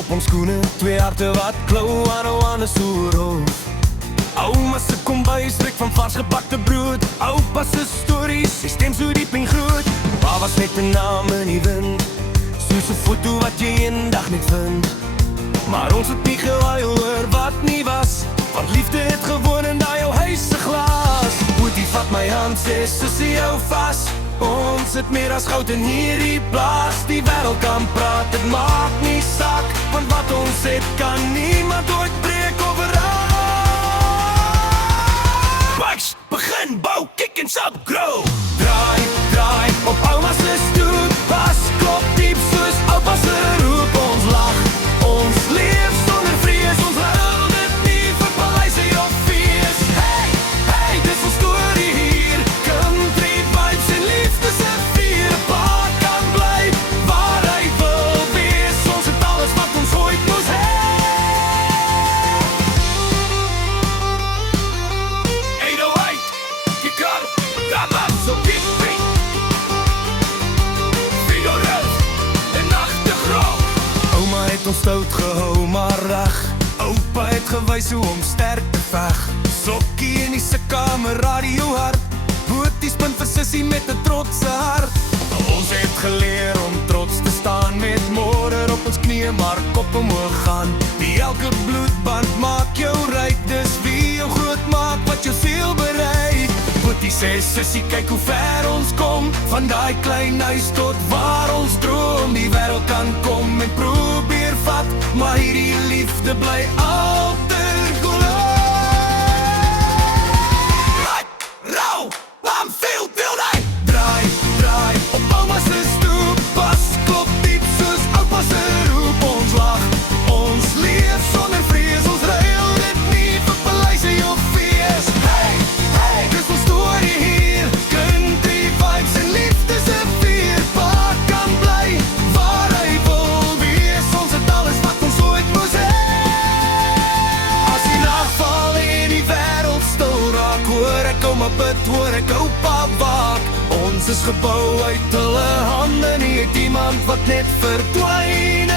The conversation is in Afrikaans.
op ons skoene, twee harte wat klou aan 'n ander soer hoofd. Ouma se kombuis reuk van vars gebakte brood. Oupa se stories, sy stem so diep en groot. Pa was net 'n naam in die wind, soos 'n foto wat jy eendag net vind. Maar ons het nie gehuil oor wat nie was, want liefde het gewoon in daai jou huis se glas. Boetie vat my hand, sê sussie hou vas. Ons het meer as goud in hierdie plaas. Die wêreld kan praat, dit maak nie saak, want wat ons het kan niemand ooit breek of raak. Bugs, begin bou, kick en sub grow. Draai, draai, op ouma se stoep. Pas, klop diep soos oupa se roep. Ons lag, ons leef sonder vrees. Ons huil dit nie vir paleise of fees. Hey, hey, dis ons storie hier. Country vibes en liefde se vier. Pa kan bly waar hy wil wees. Ons het alles wat ons ooit moes hê. 808, you got it, that man, so big beat. Video rust, en achtergrond. Ouma het ons stout gehou, maar reg. Oupa het gewys hoe om sterk te veg. Sokkie in die sitkamer, radio hard. Boeties punt vir sissie met 'n trotse hart. Ons het geleer om trots te staan, met môre op ons knieë, maar kop omhoog gaan. Die elke bloedband maak jou ryk, dis wie jou groot maak, wat jou siel bereik. Boetie sê sissie, kyk hoe ver ons kom, van daai klein huis tot waar ons droom. Die wêreld kan kom en probeer vat, maar hierdie liefde bly altyd glo. Rauw, I'm feel till I draai, draai, op ouma se stoep. Pas, klop diep soos oupa se roep. Ons lag, ons leef sonder vrees. Ons ruil dit nie vir paleise of fees. Hey, hey, dis ons storie hier. Country vibes en liefde se vier. Pa kan bly waar hy wil wees. Ons het alles wat ons ooit moes hê. As die nag val en die wêreld stil raak, hoor ek ouma bid, hoor ek oupa waak. Ons is gebou uit hulle hande, nie het iemand wat net verdwyn